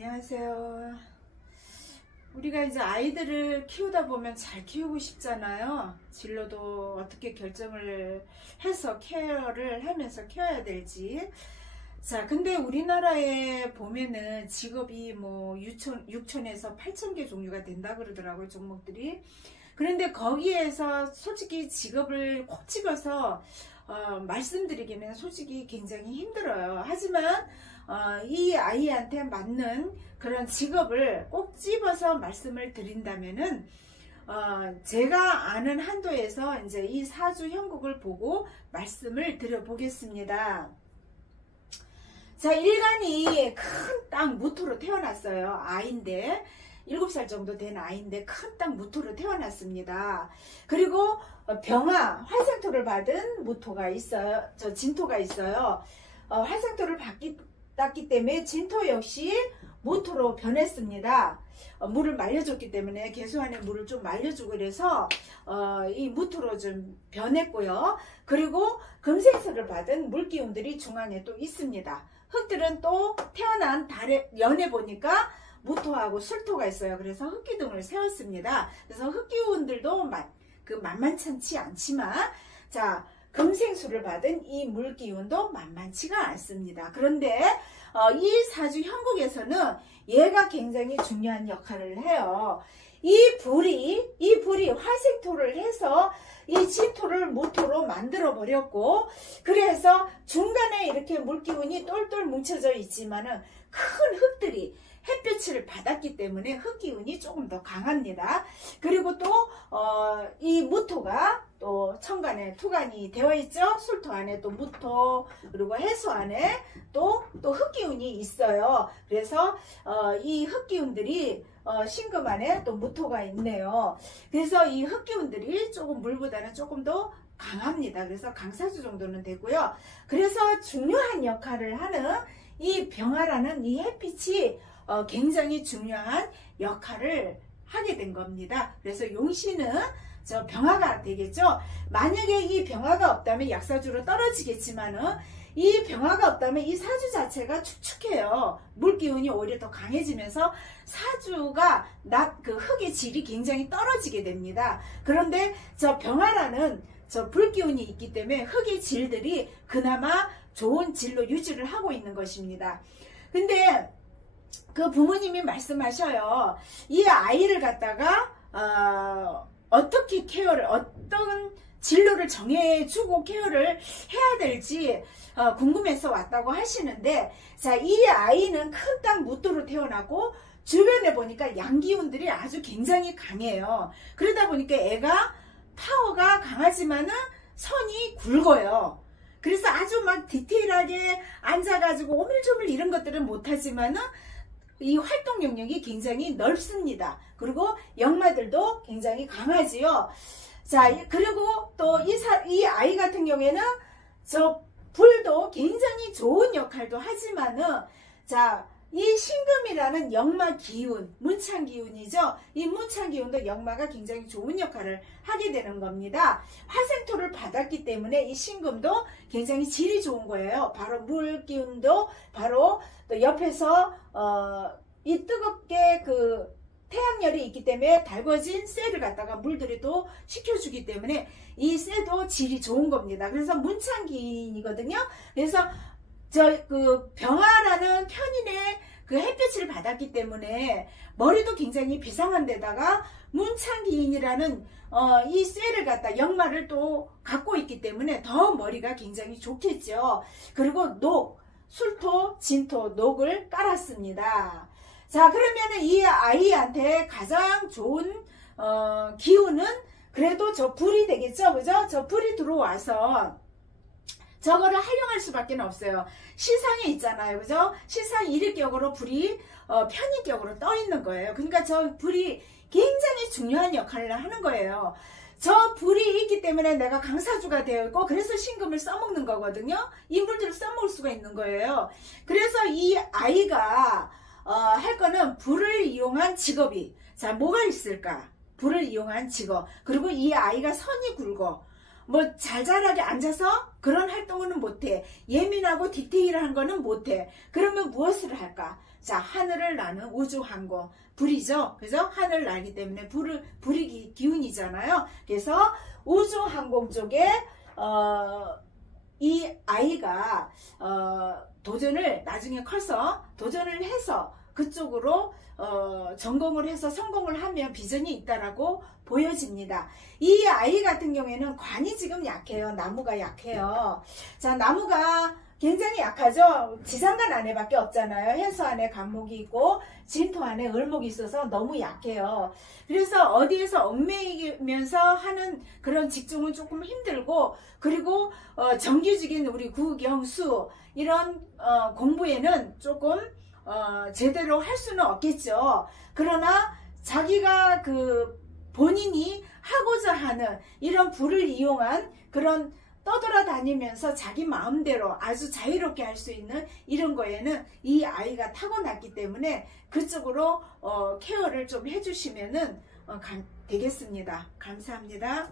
안녕하세요. 우리가 이제 아이들을 키우다 보면 잘 키우고 싶잖아요. 진로도 어떻게 결정을 해서 케어를 하면서 키워야 될지. 자, 근데 우리나라에 보면은 직업이 뭐 6천에서 8천 개 종류가 된다 그러더라고요, 종목들이. 그런데 거기에서 솔직히 직업을 콕 집어서 말씀드리기는 솔직히 굉장히 힘들어요. 하지만 이 아이한테 맞는 그런 직업을 꼭 집어서 말씀을 드린다면은 제가 아는 한도에서 이제 이 사주 형국을 보고 말씀을 드려보겠습니다. 자, 일간이 큰 땅 무토로 태어났어요. 아이인데 7살 정도 된 아이인데 큰 땅 무토로 태어났습니다. 그리고 병화 화생토를 받은 무토가 있어요. 저 진토가 있어요. 화생토를 받기 때문에 진토 역시 무토로 변했습니다. 물을 말려줬기 때문에 개수 안에 물을 좀 말려주고 그래서 이 무토로 좀 변했고요. 그리고 금생수를 받은 물기운들이 중앙에 또 있습니다. 흙들은 또 태어난 달에 연에 보니까 무토하고 술토가 있어요. 그래서 흙기둥을 세웠습니다. 그래서 흙기운들도 만만찮지 않지만, 자, 금생수를 받은 이 물기운도 만만치가 않습니다. 그런데 이 사주 형국에서는 얘가 굉장히 중요한 역할을 해요. 이 불이 화생토를 해서 이 진토를 무토로 만들어 버렸고, 그래서 중간에 이렇게 물기운이 똘똘 뭉쳐져 있지만은 큰 흙들이 햇볕을 받았기 때문에 흙기운이 조금 더 강합니다. 그리고 또 이 무토가 또 천간에 토간이 되어 있죠. 술토 안에 또 무토, 그리고 해수 안에 또 흙기운이 있어요. 그래서 이 흙기운들이 신금 안에 또 무토가 있네요. 그래서 이 흙기운들이 조금 물보다는 조금 더 강합니다. 그래서 강사주 정도는 되고요. 그래서 중요한 역할을 하는 이 병화라는 이 햇빛이 굉장히 중요한 역할을 하게 된 겁니다. 그래서 용신은 저 병화가 되겠죠. 만약에 이 병화가 없다면 약사주로 떨어지겠지만은 이 병화가 없다면 이 사주 자체가 축축해요. 물기운이 오히려 더 강해지면서 사주가 그 흙의 질이 굉장히 떨어지게 됩니다. 그런데 저 병화라는 저 불기운이 있기 때문에 흙의 질들이 그나마 좋은 질로 유지를 하고 있는 것입니다. 근데 그 부모님이 말씀하셔요. 이 아이를 갖다가 어떻게 케어를, 어떤 진로를 정해주고 케어를 해야 될지 궁금해서 왔다고 하시는데, 자, 이 아이는 큰 땅 무토로 태어나고 주변에 보니까 양기운들이 아주 굉장히 강해요. 그러다 보니까 애가 파워가 강하지만은 선이 굵어요. 그래서 아주 막 디테일하게 앉아가지고 오밀조밀 이런 것들은 못하지만은 이 활동 영역이 굉장히 넓습니다. 그리고 역마들도 굉장히 강하지요. 자, 그리고 또 이 아이 같은 경우에는 저 불도 굉장히 좋은 역할도 하지만은, 자, 이 신금이라는 역마 기운, 문창 기운이죠. 이 문창 기운도 역마가 굉장히 좋은 역할을 하게 되는 겁니다. 화생토를 받았기 때문에 이 신금도 굉장히 질이 좋은 거예요. 바로 물 기운도 바로 또 옆에서 이 뜨겁게 그 태양열이 있기 때문에 달궈진 쇠를 갖다가 물들이 또 식혀주기 때문에 이 쇠도 질이 좋은 겁니다. 그래서 문창 기인이거든요. 그래서 그 병화라는 편인의 그 햇빛을 받았기 때문에 머리도 굉장히 비상한 데다가 문창기인이라는 이 쇠를 갖다 역마를 또 갖고 있기 때문에 더 머리가 굉장히 좋겠죠. 그리고 술토, 진토, 녹을 깔았습니다. 자, 그러면은 이 아이한테 가장 좋은 기운은 그래도 저 불이 되겠죠. 그죠? 저 불이 들어와서 저거를 활용할 수밖에 없어요. 시상에 있잖아요. 그죠? 시상 일일격으로 불이 편인격으로 떠 있는 거예요. 그러니까 저 불이 굉장히 중요한 역할을 하는 거예요. 저 불이 있기 때문에 내가 강사주가 되어 있고, 그래서 신금을 써먹는 거거든요. 인물들을 써먹을 수가 있는 거예요. 그래서 이 아이가 할 거는 불을 이용한 직업이, 자, 뭐가 있을까? 불을 이용한 직업. 그리고 이 아이가 선이 굵어. 뭐 잘잘하게 앉아서 그런 활동은 못해. 예민하고 디테일한 거는 못해. 그러면 무엇을 할까? 자, 하늘을 나는 우주항공. 불이죠. 그죠? 하늘 날기 때문에 불이 기운이잖아요. 그래서 우주항공 쪽에 이 아이가 도전을 나중에 커서 도전을 해서 그쪽으로 전공을 해서 성공을 하면 비전이 있다라고 보여집니다. 이 아이 같은 경우에는 관이 지금 약해요. 나무가 약해요. 자, 나무가 굉장히 약하죠. 지상간 안에밖에 없잖아요. 해수 안에 간목이 있고 진토 안에 을목이 있어서 너무 약해요. 그래서 어디에서 얽매이면서 하는 그런 직종은 조금 힘들고, 그리고 정규직인 우리 구경수 이런 공부에는 조금 제대로 할 수는 없겠죠. 그러나 자기가 본인이 하고자 하는 이런 불을 이용한 그런 떠돌아다니면서 자기 마음대로 아주 자유롭게 할 수 있는 이런 거에는 이 아이가 타고났기 때문에 그쪽으로 케어를 좀 해주시면은 되겠습니다. 감사합니다.